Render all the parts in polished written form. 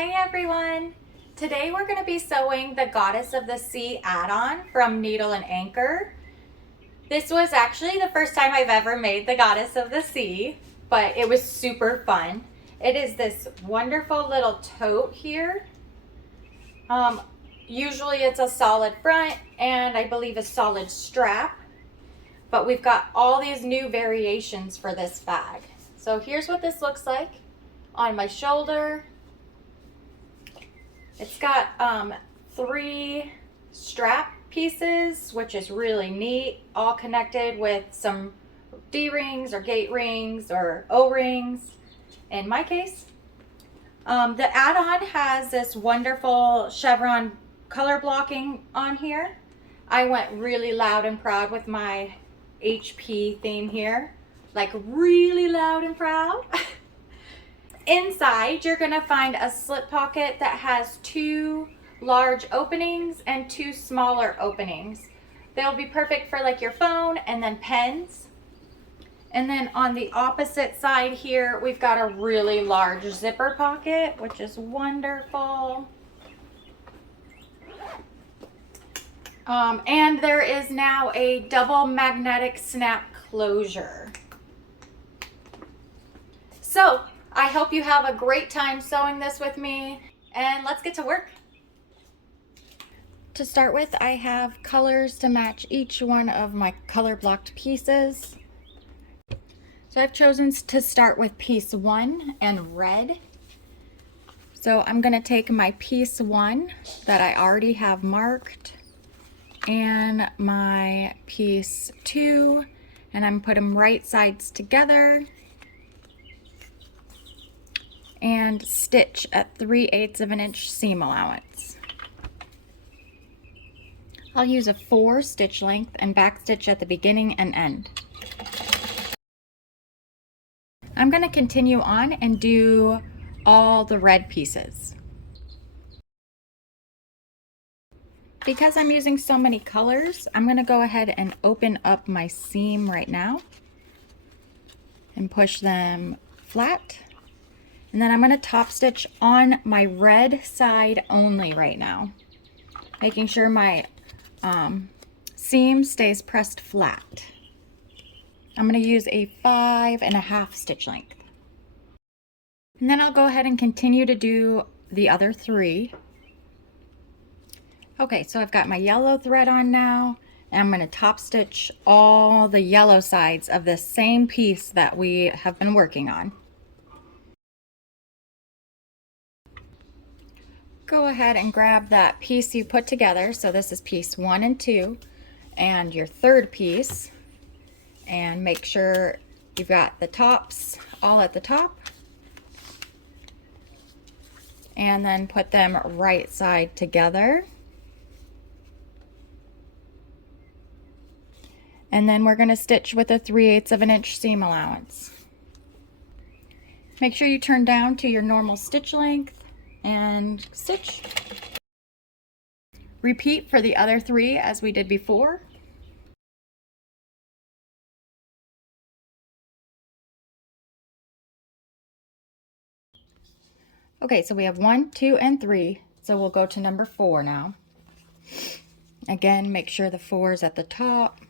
Hey everyone! Today we're going to be sewing the Goddess of the Sea add-on from Needle and Anchor. This was actually the first time I've ever made the Goddess of the Sea, but it was super fun. It is this wonderful little tote here. Usually it's a solid front and I believe a solid strap, but we've got all these new variations for this bag. So here's what this looks like on my shoulder. It's got 3 strap pieces, which is really neat, all connected with some D-rings or gate rings or O-rings in my case. The add-on has this wonderful chevron color blocking on here. I went really loud and proud with my HP theme here, like really loud and proud. Inside, you're going to find a slip pocket that has 2 large openings and 2 smaller openings. They'll be perfect for like your phone and then pens. And then on the opposite side here, we've got a really large zipper pocket, which is wonderful. And there is now a double magnetic snap closure. So, I hope you have a great time sewing this with me, and let's get to work. To start with, I have colors to match each one of my color blocked pieces. So I've chosen to start with piece 1 and red. So I'm going to take my piece 1 that I already have marked and my piece 2, and I'm going to put them right sides together and stitch at 3/8 of an inch seam allowance. I'll use a 4 stitch length and back stitch at the beginning and end. I'm going to continue on and do all the red pieces. Because I'm using so many colors, I'm going to go ahead and open up my seam right now and push them flat. And then I'm going to top stitch on my red side only right now, making sure my seam stays pressed flat. I'm going to use a 5.5 stitch length. And then I'll go ahead and continue to do the other 3. Okay, so I've got my yellow thread on now, and I'm going to top stitch all the yellow sides of this same piece that we have been working on. Go ahead and grab that piece you put together. So this is piece 1 and 2 and your third piece, and make sure you've got the tops all at the top, and then put them right side together. And then we're going to stitch with a 3/8 of an inch seam allowance. Make sure you turn down to your normal stitch length and stitch. Repeat for the other 3 as we did before. Okay, so we have 1, 2, and 3. So we'll go to number 4 now. Again, make sure the 4 is at the top.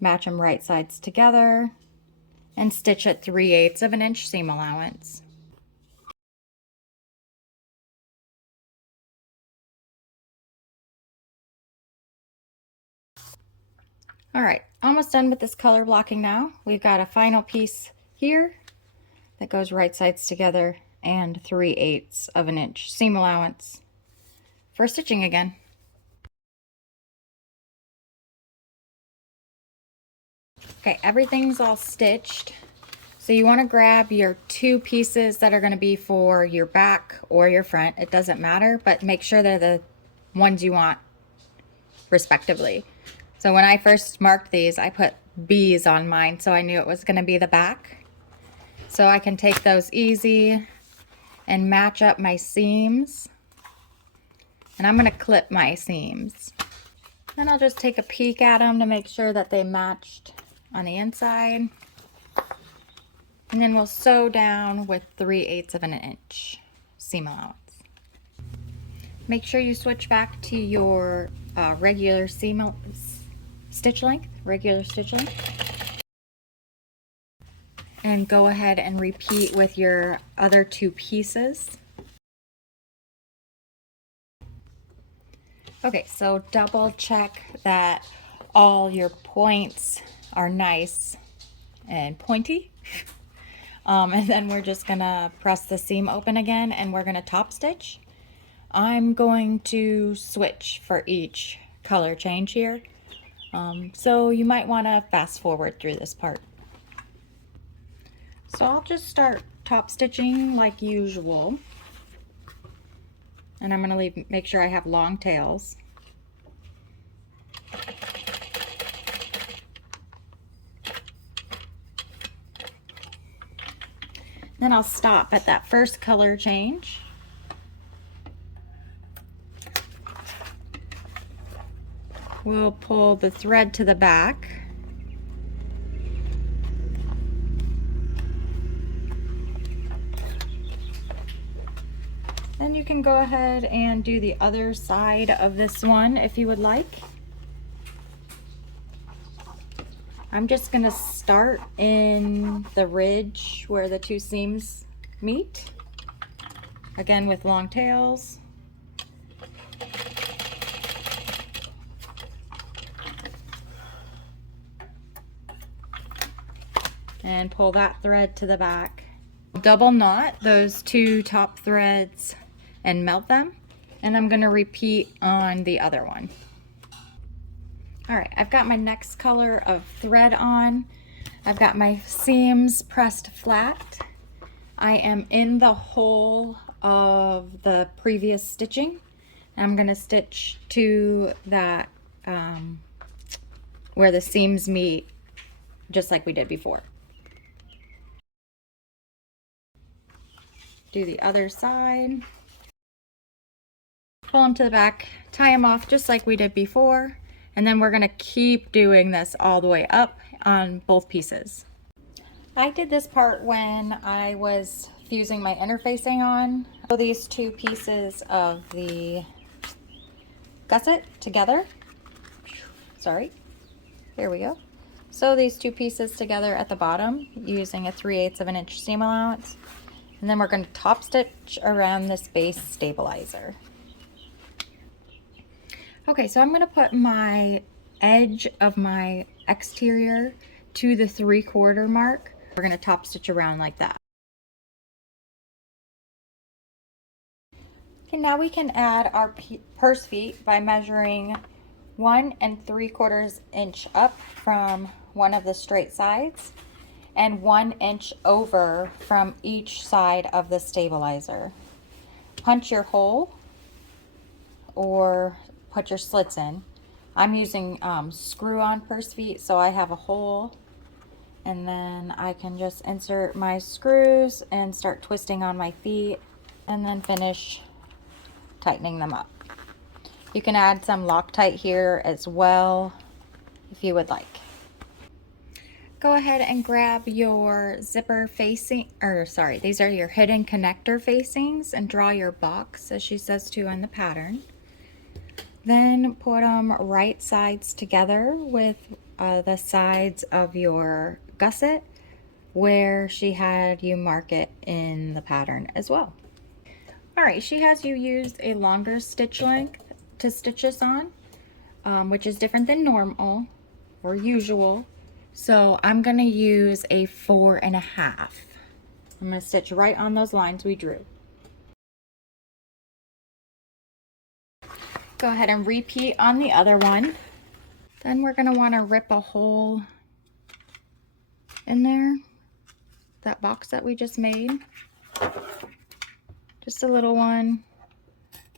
Match them right sides together and stitch at 3/8 of an inch seam allowance. All right, almost done with this color blocking now. We've got a final piece here that goes right sides together and 3/8 of an inch seam allowance for stitching again. Okay, everything's all stitched. So you want to grab your 2 pieces that are going to be for your back or your front. It doesn't matter, but make sure they're the ones you want respectively. So when I first marked these, I put B's on mine, so I knew it was going to be the back. So I can take those easy and match up my seams. And I'm going to clip my seams. Then I'll just take a peek at them to make sure that they matched on the inside. And then we'll sew down with 3/8 of an inch seam allowance. Make sure you switch back to your regular stitch length, and go ahead and repeat with your other two pieces. Okay, so double check that all your points are nice and pointy. And then we're just gonna press the seam open again and we're gonna top stitch. I'm going to switch for each color change here. So you might wanna fast forward through this part. So I'll just start top stitching like usual. And I'm gonna make sure I have long tails. Then I'll stop at that first color change. We'll pull the thread to the back. Then you can go ahead and do the other side of this one if you would like. I'm just gonna start in the ridge where the two seams meet, again with long tails. And pull that thread to the back. Double knot those two top threads and melt them. And I'm gonna repeat on the other one. All right, I've got my next color of thread on. I've got my seams pressed flat. I am in the hole of the previous stitching. I'm gonna stitch to that where the seams meet, just like we did before. Do the other side. Pull them to the back, tie them off just like we did before. And then we're gonna keep doing this all the way up on both pieces. I did this part when I was fusing my interfacing on. So these two pieces of the gusset together. Sorry, here we go. Sew these two pieces together at the bottom using a 3/8 of an inch seam allowance. And then we're gonna top stitch around this base stabilizer. Okay, so I'm gonna put my edge of my exterior to the 3/4 mark. We're gonna top stitch around like that. Okay, now we can add our purse feet by measuring 1 3/4 inch up from one of the straight sides and 1 inch over from each side of the stabilizer. Punch your hole or put your slits in. I'm using screw-on purse feet, so I have a hole, and then I can just insert my screws and start twisting on my feet and then finish tightening them up. You can add some Loctite here as well if you would like. Go ahead and grab your zipper facing, or sorry, these are your hidden connector facings, and draw your box as she says to in the pattern. Then put them right sides together with the sides of your gusset where she had you mark it in the pattern as well. All right, she has you use a longer stitch length to stitch this on, which is different than normal or usual. So I'm gonna use a 4.5. I'm gonna stitch right on those lines we drew. Go ahead and repeat on the other one. Then we're gonna wanna rip a hole in there, that box that we just made. Just a little one,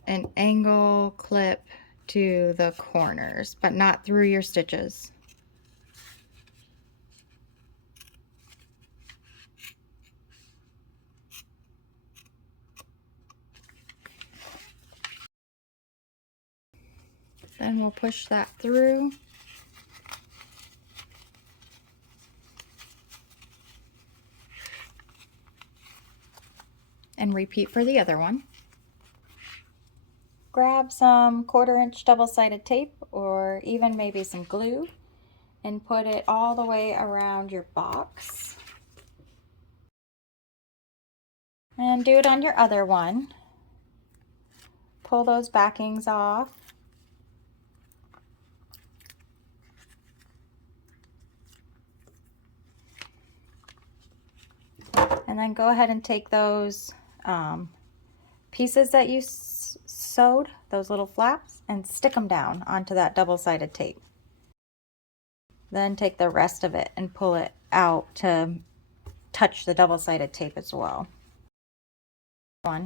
an angle clip to the corners, but not through your stitches. Then we'll push that through. And repeat for the other one. grab some 1/4-inch double-sided tape or even maybe some glue and put it all the way around your box. And do it on your other one. Pull those backings off. And then go ahead and take those pieces that you sewed, those little flaps, and stick them down onto that double-sided tape. Then take the rest of it and pull it out to touch the double-sided tape as well.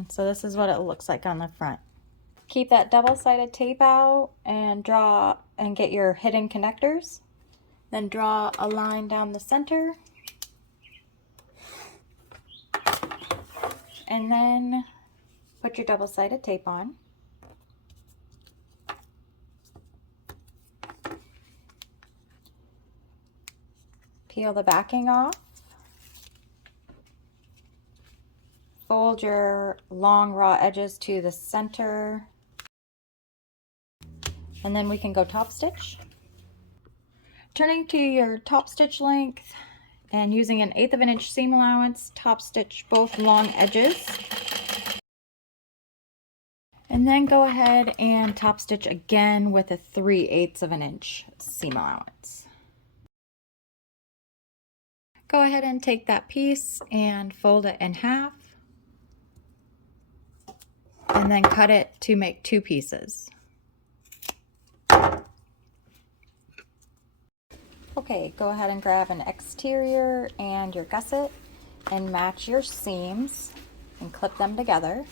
So this is what it looks like on the front. Keep that double-sided tape out and draw and get your hidden connectors. Then draw a line down the center. And then put your double-sided tape on. Peel the backing off. Fold your long raw edges to the center. And then we can go top stitch. Turning to your top stitch length and using an 1/8 of an inch seam allowance, top stitch both long edges. And then go ahead and top stitch again with a 3/8 of an inch seam allowance. Go ahead and take that piece and fold it in half. And then cut it to make 2 pieces. Okay, go ahead and grab an exterior and your gusset and match your seams and clip them together.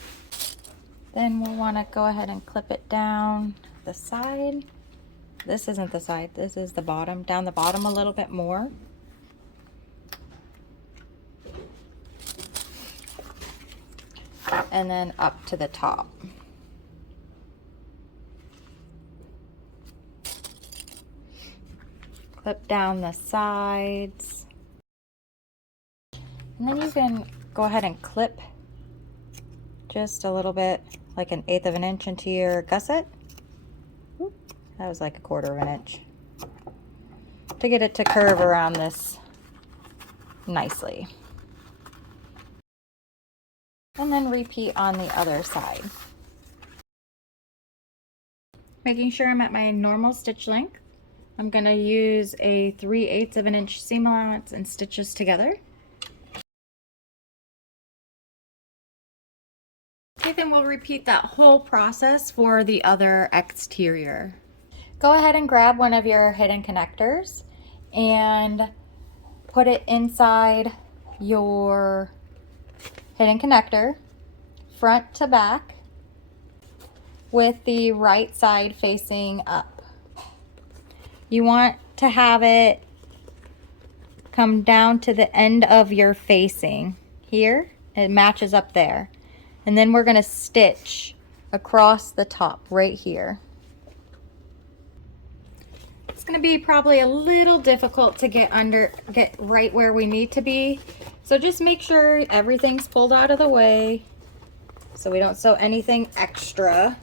Then we'll want to go ahead and clip it down the side. This isn't the side, this is the bottom, down the bottom a little bit more. And then up to the top. Clip down the sides. And then you can go ahead and clip just a little bit, like an 1/8 of an inch into your gusset. That was like a 1/4 of an inch. To get it to curve around this nicely. And then repeat on the other side. Making sure I'm at my normal stitch length, I'm going to use a 3/8 of an inch seam allowance and stitch this together. Okay, then we'll repeat that whole process for the other exterior. Go ahead and grab one of your hidden connectors and put it inside your hidden connector, front to back, with the right side facing up. You want to have it come down to the end of your facing here. It matches up there. And then we're going to stitch across the top right here. It's going to be probably a little difficult to get right where we need to be. So just make sure everything's pulled out of the way so we don't sew anything extra.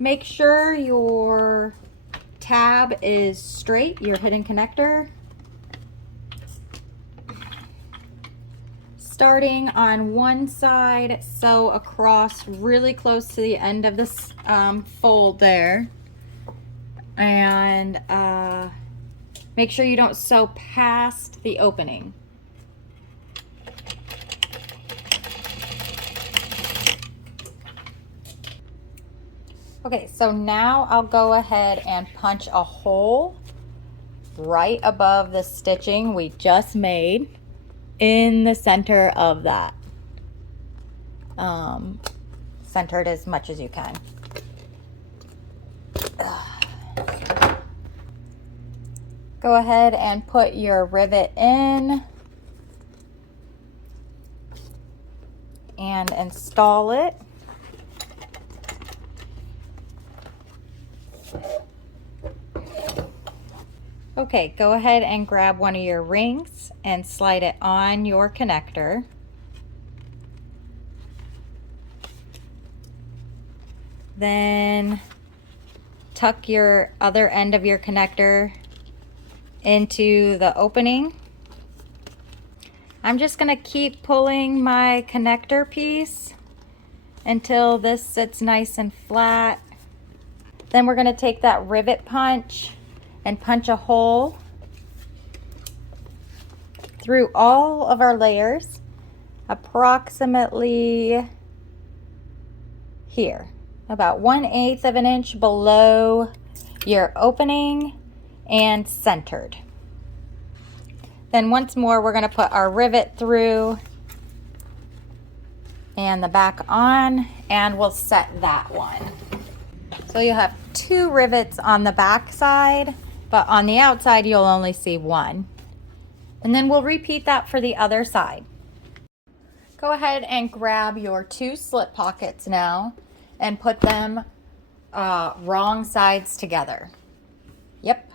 Make sure your tab is straight, your hidden connector. Starting on one side, sew across really close to the end of this fold there. And make sure you don't sew past the opening. Okay, so now I'll go ahead and punch a hole right above the stitching we just made in the center of that. Center it as much as you can. Go ahead and put your rivet in and install it. Okay, go ahead and grab one of your rings and slide it on your connector. Then tuck your other end of your connector into the opening. I'm just going to keep pulling my connector piece until this sits nice and flat. Then we're going to take that rivet punch and punch a hole through all of our layers, approximately here, about 1/8 of an inch below your opening and centered. Then once more, we're going to put our rivet through and the back on, and we'll set that one. So you'll have 2 rivets on the back side, but on the outside you'll only see 1. And then we'll repeat that for the other side. Go ahead and grab your 2 slip pockets now and put them wrong sides together. Yep,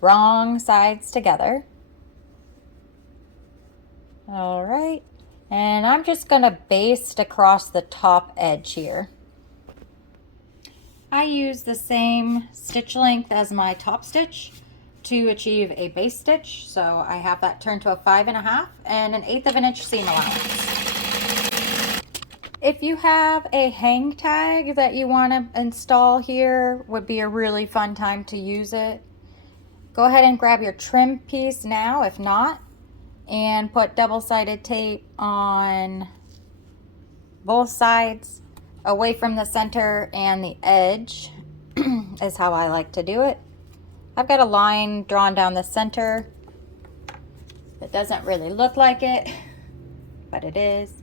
wrong sides together. All right, and I'm just gonna baste across the top edge here. I use the same stitch length as my top stitch to achieve a base stitch, so I have that turned to a 5 1/2 and 1/8 of an inch seam allowance. If you have a hang tag that you want to install here, would be a really fun time to use it. Go ahead and grab your trim piece now, if not, and put double-sided tape on both sides away from the center and the edge is how I like to do it. I've got a line drawn down the center. It doesn't really look like it, but it is.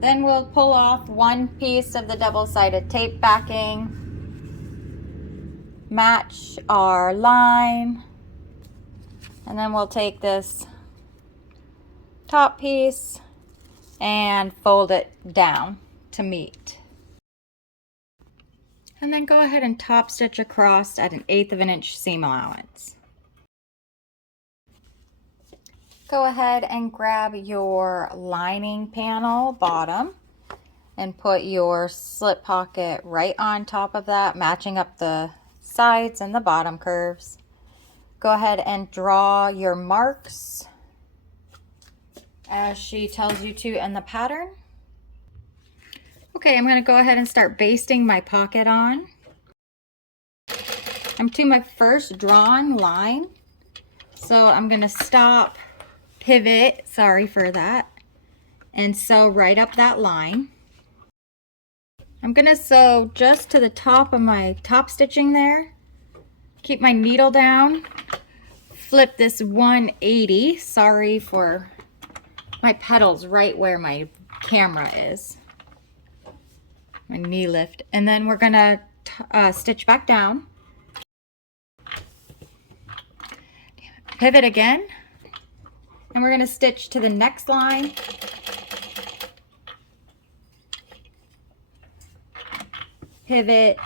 Then we'll pull off one piece of the double-sided tape backing, match our line, and then we'll take this top piece and fold it down to meet. And then go ahead and top stitch across at 1/8 of an inch seam allowance. Go ahead and grab your lining panel bottom and put your slip pocket right on top of that, matching up the sides and the bottom curves. Go ahead and draw your marks as she tells you to in the pattern. Okay, I'm going to go ahead and start basting my pocket on. I'm to my first drawn line, so I'm going to stop, pivot, sorry for that, and sew right up that line. I'm going to sew just to the top of my top stitching there. Keep my needle down, flip this 180, sorry for my pedals right where my camera is, my knee lift, and then we're gonna stitch back down, pivot again, and we're gonna stitch to the next line, pivot,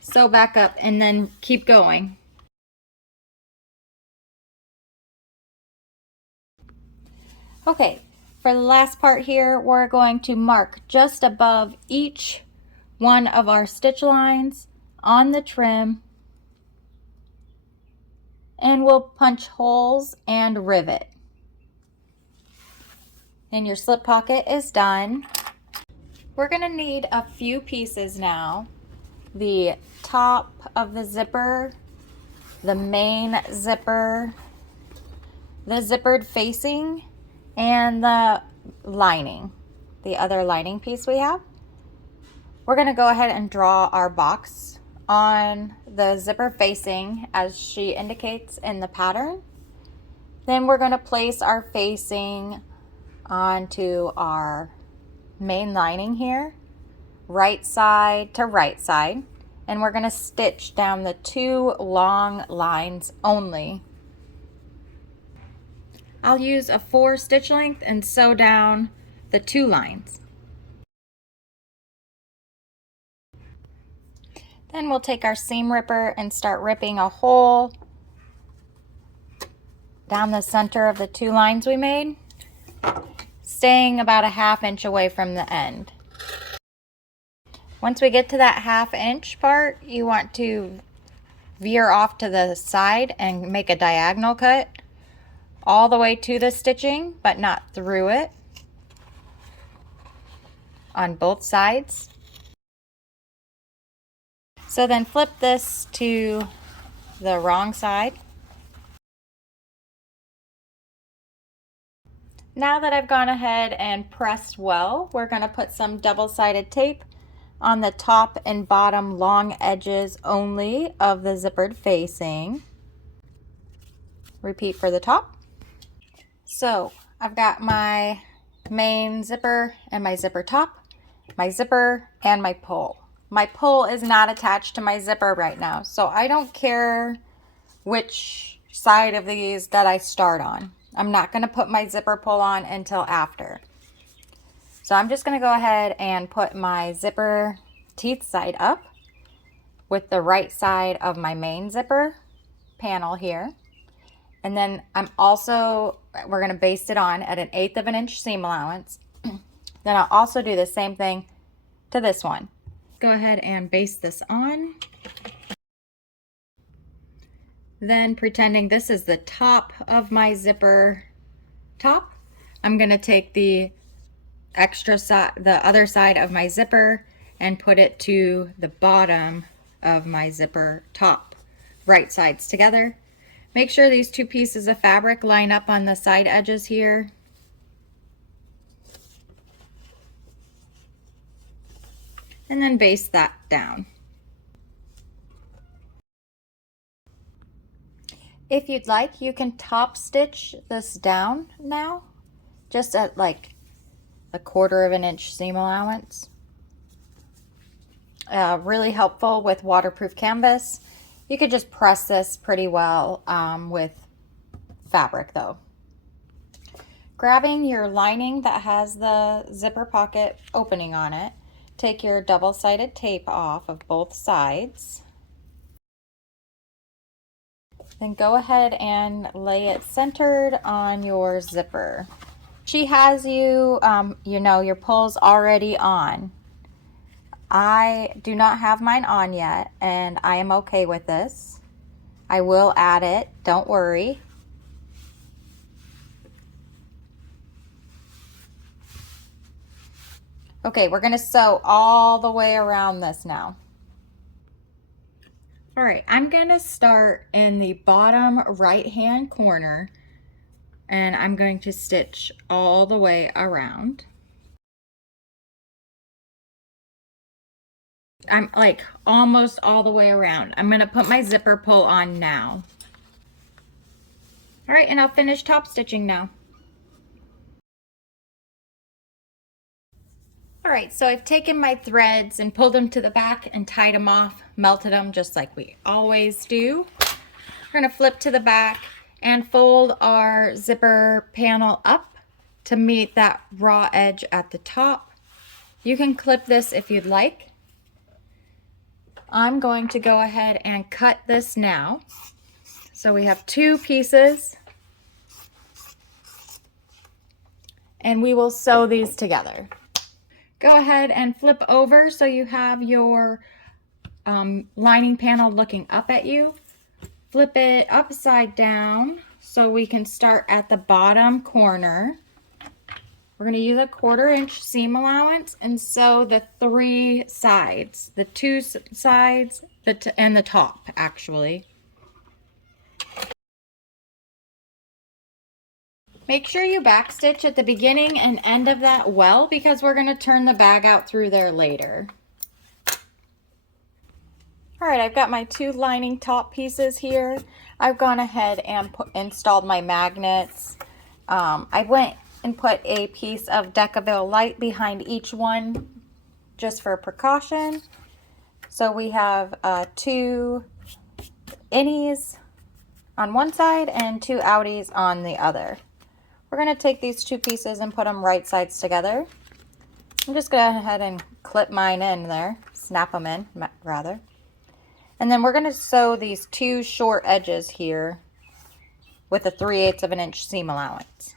sew back up, and then keep going. Okay, for the last part here, we're going to mark just above each one of our stitch lines on the trim, and we'll punch holes and rivet. And your slip pocket is done. We're going to need a few pieces now. The top of the zipper, the main zipper, the zippered facing, and the lining, the other lining piece we have. We're going to go ahead and draw our box on the zipper facing as she indicates in the pattern. Then we're going to place our facing onto our main lining here, right side to right side, and we're going to stitch down the 2 long lines only. I'll use a 4 stitch length and sew down the 2 lines. Then we'll take our seam ripper and start ripping a hole down the center of the 2 lines we made, staying about a 1/2 inch away from the end. Once we get to that 1/2 inch part, you want to veer off to the side and make a diagonal cut all the way to the stitching, but not through it, on both sides. So then flip this to the wrong side. Now that I've gone ahead and pressed well, we're going to put some double-sided tape on the top and bottom long edges only of the zippered facing. Repeat for the top. So I've got my main zipper and my zipper top, my zipper and my pull. My pull is not attached to my zipper right now, so I don't care which side of these that I start on. I'm not going to put my zipper pull on until after. So I'm just going to go ahead and put my zipper teeth side up with the right side of my main zipper panel here. And then we're going to baste it on at 1/8 of an inch seam allowance. Then I'll also do the same thing to this one. Go ahead and baste this on. Then, pretending this is the top of my zipper top, I'm going to take the other side of my zipper and put it to the bottom of my zipper top, right sides together. Make sure these two pieces of fabric line up on the side edges here. And then baste that down. If you'd like, you can top stitch this down now, just at like 1/4 of an inch seam allowance. Really helpful with waterproof canvas. You could just press this pretty well with fabric though. Grabbing your lining that has the zipper pocket opening on it, take your double-sided tape off of both sides. Then go ahead and lay it centered on your zipper. She has you, your pull's already on. I do not have mine on yet, and I am okay with this. I will add it, don't worry. Okay, we're gonna sew all the way around this now. All right, I'm gonna start in the bottom right-hand corner, and I'm going to stitch all the way around. I'm like almost all the way around. I'm gonna put my zipper pull on now. All right, and I'll finish top stitching now. All right, so I've taken my threads and pulled them to the back and tied them off, melted them just like we always do. We're gonna flip to the back and fold our zipper panel up to meet that raw edge at the top. You can clip this if you'd like. I'm going to go ahead and cut this now. So we have 2 pieces, and we will sew these together. Go ahead and flip over so you have your lining panel looking up at you. Flip it upside down so we can start at the bottom corner. We're going to use a 1/4 inch seam allowance and sew the 3 sides, the 2 sides and the top actually. Make sure you backstitch at the beginning and end of that well, because we're going to turn the bag out through there later. All right, I've got my 2 lining top pieces here. I've gone ahead and installed my magnets. I went and put a piece of Decaville Light behind each one just for precaution. So we have 2 innies on one side and 2 outies on the other. We're going to take these 2 pieces and put them right sides together. I'm just going to go ahead and clip mine in there, snap them in rather. And then we're going to sew these 2 short edges here with a 3/8 of an inch seam allowance.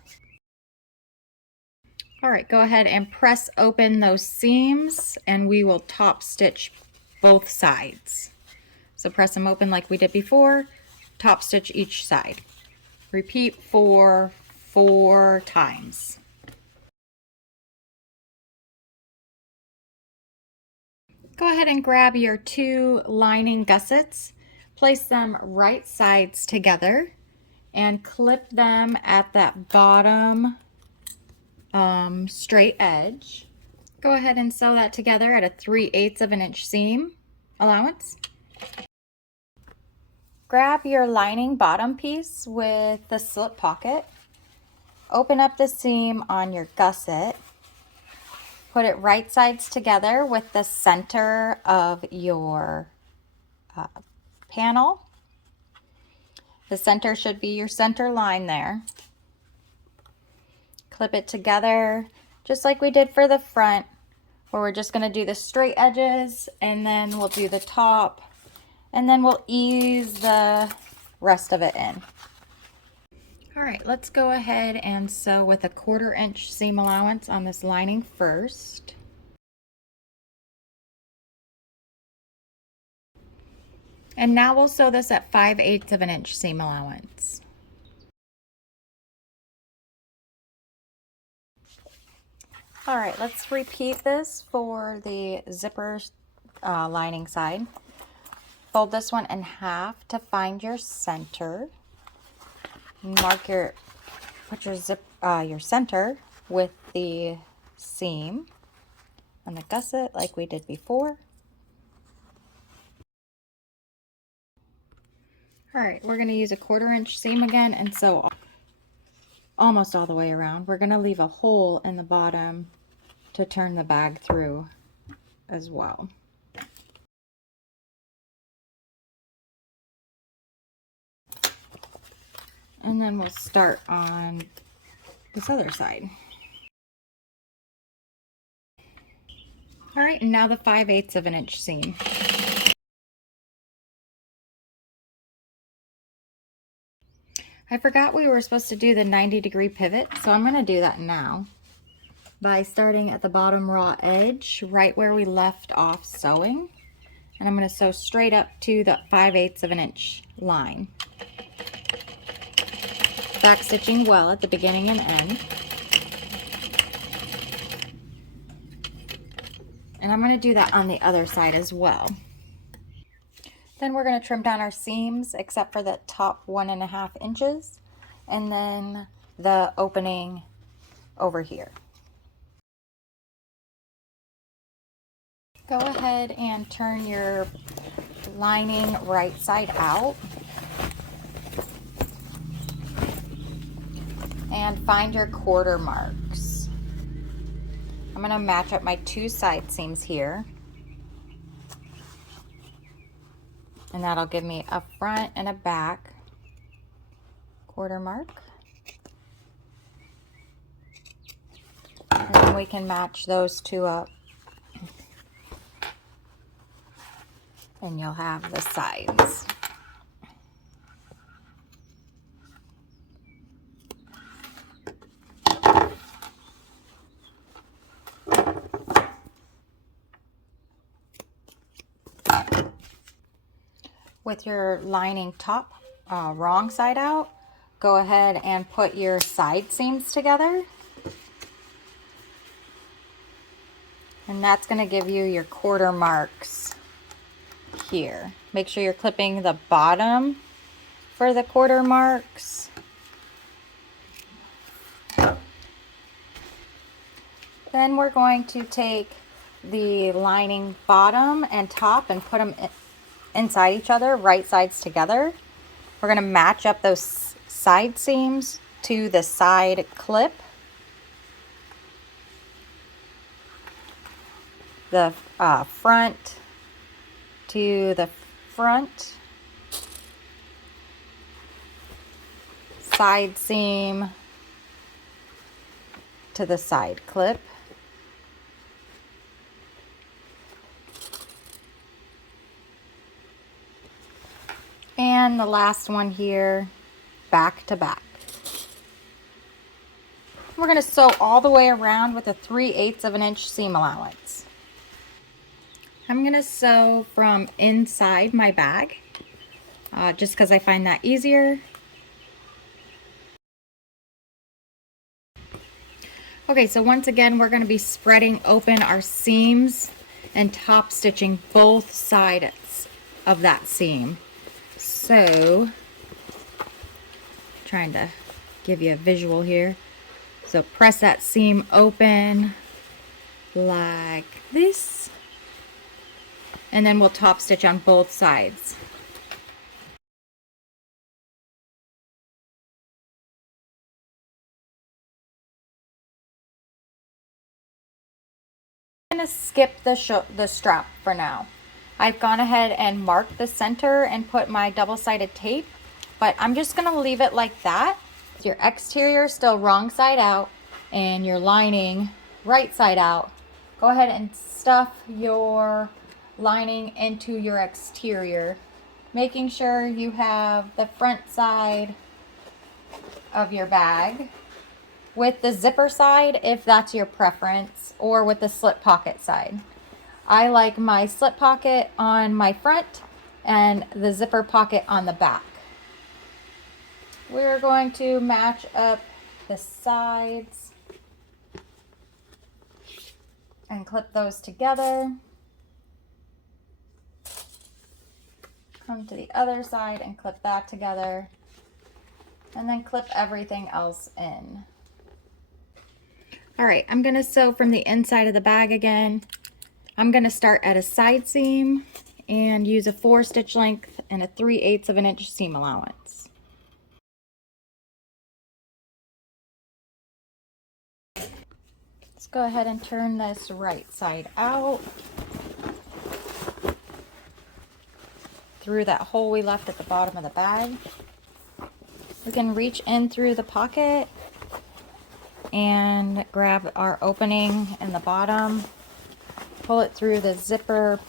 All right, go ahead and press open those seams and we will top stitch both sides. So press them open like we did before, top stitch each side. Repeat for 4 times. Go ahead and grab your 2 lining gussets, place them right sides together and clip them at that bottom straight edge. Go ahead and sew that together at a 3/8 of an inch seam allowance. Grab your lining bottom piece with the slip pocket. Open up the seam on your gusset. Put it right sides together with the center of your panel. The center should be your center line there. Clip it together just like we did for the front, where we're just going to do the straight edges and then we'll do the top and then we'll ease the rest of it in. All right, let's go ahead and sew with a 1/4 inch seam allowance on this lining first. And now we'll sew this at 5/8 of an inch seam allowance. All right, let's repeat this for the zipper lining side. Fold this one in half to find your center. Put your center with the seam on the gusset like we did before. All right, we're going to use a 1/4 inch seam again and sew almost all the way around. We're going to leave a hole in the bottom to turn the bag through as well. And then we'll start on this other side. All right, and now the 5/8 of an inch seam. I forgot we were supposed to do the 90-degree pivot, so I'm going to do that now by starting at the bottom raw edge, right where we left off sewing. And I'm going to sew straight up to the 5/8 of an inch line. Back stitching well at the beginning and end. And I'm going to do that on the other side as well. Then we're going to trim down our seams except for the top 1.5 inches and then the opening over here. Go ahead and turn your lining right side out and find your 1/4 marks. I'm going to match up my 2 side seams here, and that'll give me a front and a back 1/4 mark. And then we can match those 2 up and you'll have the sides. With your lining top wrong side out, go ahead and put your side seams together. And that's going to give you your 1/4 marks here. Make sure you're clipping the bottom for the 1/4 marks. Then we're going to take the lining bottom and top and put them inside each other, right sides together. We're going to match up those side seams to the side clip. The front to the front, side seam to the side clip. And the last one here, back to back. We're going to sew all the way around with a 3/8 of an inch seam allowance. I'm going to sew from inside my bag, just because I find that easier. Okay, so once again, we're going to be spreading open our seams and top stitching both sides of that seam. So, trying to give you a visual here. So press that seam open like this, and then we'll top stitch on both sides. I'm going to skip the strap for now. I've gone ahead and marked the center and put my double-sided tape, but I'm just going to leave it like that. Your exterior still wrong side out and your lining right side out. Go ahead and stuff your lining into your exterior, making sure you have the front side of your bag with the zipper side if that's your preference, or with the slip pocket side. I like my slip pocket on my front and the zipper pocket on the back. We're going to match up the sides and clip those together. Come to the other side and clip that together, and then clip everything else in. All right, I'm going to sew from the inside of the bag again. I'm going to start at a side seam and use a 4 stitch length and a 3/8 of an inch seam allowance. Let's go ahead and turn this right side out through that hole we left at the bottom of the bag. We can reach in through the pocket and grab our opening in the bottom, pull it through the zipper,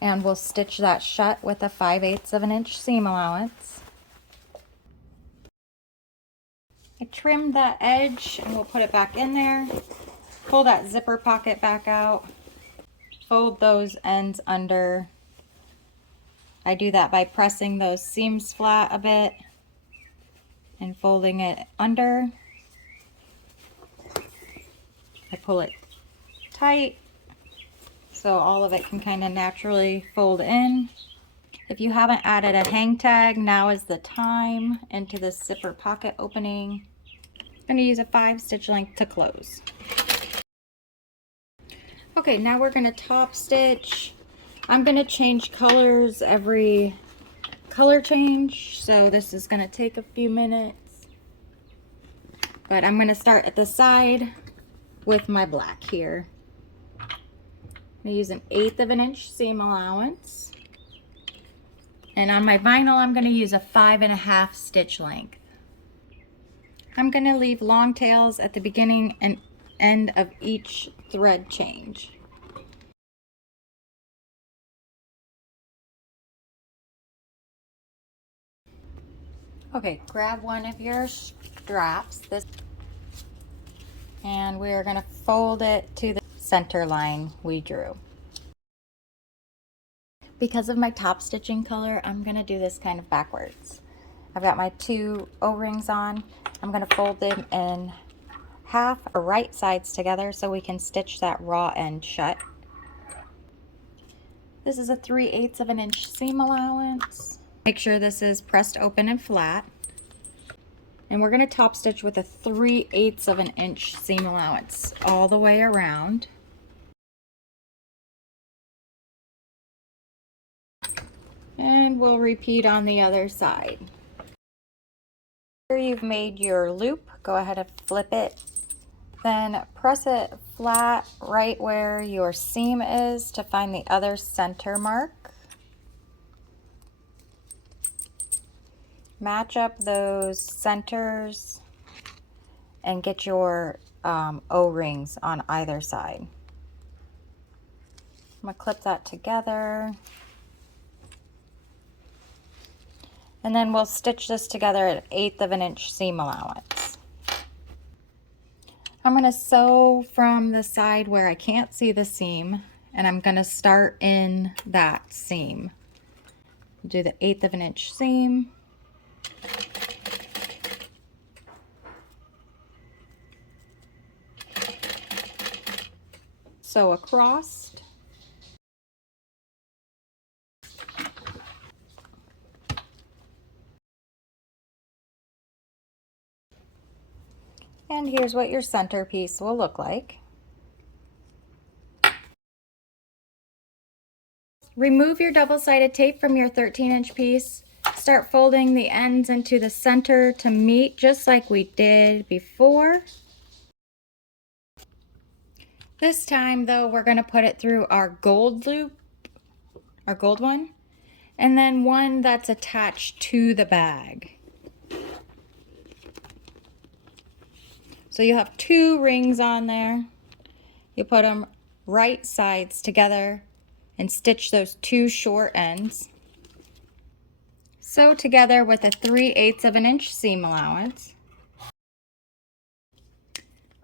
and we'll stitch that shut with a 5/8 of an inch seam allowance. I trimmed that edge and we'll put it back in there. Pull that zipper pocket back out, fold those ends under. I do that by pressing those seams flat a bit and folding it under. I pull it tight so all of it can kind of naturally fold in. If you haven't added a hang tag, now is the time into the zipper pocket opening. I'm going to use a 5 stitch length to close. Okay, now we're going to top stitch. I'm going to change colors every color change, so this is going to take a few minutes. But I'm going to start at the side with my black here. I'm going to use an 1/8 of an inch seam allowance. And on my vinyl, I'm going to use a 5.5 stitch length. I'm going to leave long tails at the beginning and end of each thread change. Okay, grab one of your straps, and we're going to fold it to the center line we drew. Because of my top stitching color, I'm going to do this kind of backwards. I've got my 2 O-rings on. I'm going to fold them in half, or right sides together, so we can stitch that raw end shut. This is a 3/8 of an inch seam allowance. Make sure this is pressed open and flat. And we're going to top stitch with a 3/8 of an inch seam allowance all the way around. And we'll repeat on the other side. After you've made your loop, go ahead and flip it. Then press it flat right where your seam is to find the other center mark. Match up those centers and get your O-rings on either side. I'm going to clip that together. And then we'll stitch this together at 1/8 of an inch seam allowance. I'm going to sew from the side where I can't see the seam, and I'm going to start in that seam. Do the 1/8 of an inch seam. Sew across. And here's what your centerpiece will look like. Remove your double-sided tape from your 13-inch piece. Start folding the ends into the center to meet just like we did before. This time though, we're going to put it through our gold loop, our gold one, and then one that's attached to the bag. So you have 2 rings on there. You put them right sides together and stitch those 2 short ends. Sew together with a 3/8 of an inch seam allowance.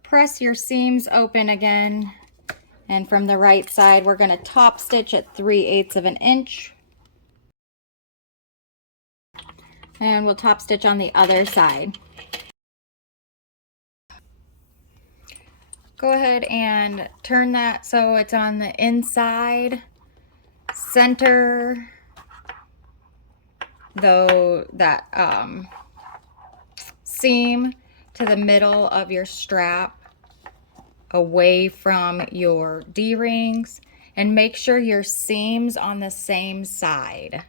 Press your seams open again, and from the right side we're going to top stitch at 3/8 of an inch, and we'll top stitch on the other side. Go ahead and turn that so it's on the inside. Center though that seam to the middle of your strap, away from your D-rings, and make sure your seam's on the same side.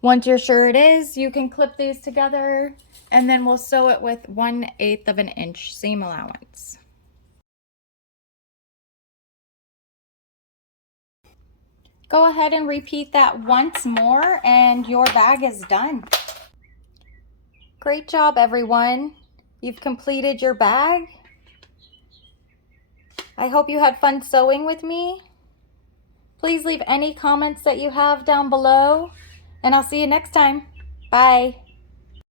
Once you're sure it is, you can clip these together, and then we'll sew it with 1/8 of an inch seam allowance. Go ahead and repeat that once more and your bag is done. Great job, everyone. You've completed your bag. I hope you had fun sewing with me. Please leave any comments that you have down below, and I'll see you next time. Bye.